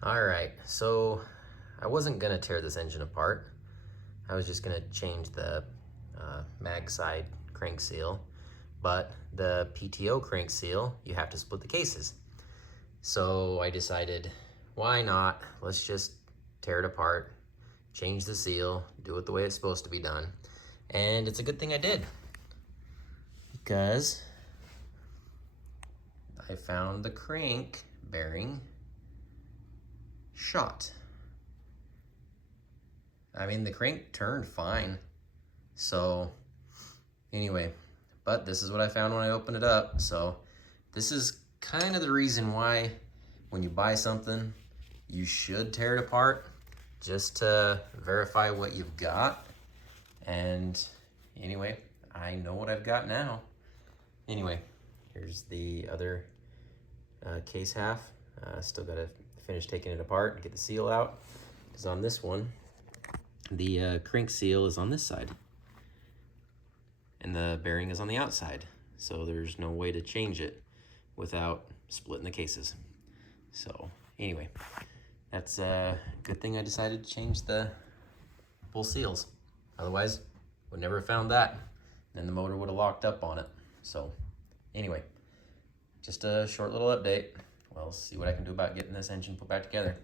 All right, so I wasn't gonna tear this engine apart. I was just gonna change the mag side crank seal, but the PTO crank seal, you have to split the cases. So I decided, why not? Let's just tear it apart, change the seal, do it the way it's supposed to be done. And it's a good thing I did, because I found the crank bearing shot. I mean, the crank turned fine. So anyway, but this is what I found when I opened it up. So this is kind of the reason why when you buy something, you should tear it apart just to verify what you've got. And anyway, I know what I've got now. Anyway, here's the other case half. Still gotta finish taking it apart and get the seal out. Because on this one, the crank seal is on this side and the bearing is on the outside. So there's no way to change it without splitting the cases. So anyway, that's a good thing I decided to change the full seals. Otherwise, would never have found that. Then the motor would have locked up on it. So anyway, just a short little update. We'll see what I can do about getting this engine put back together.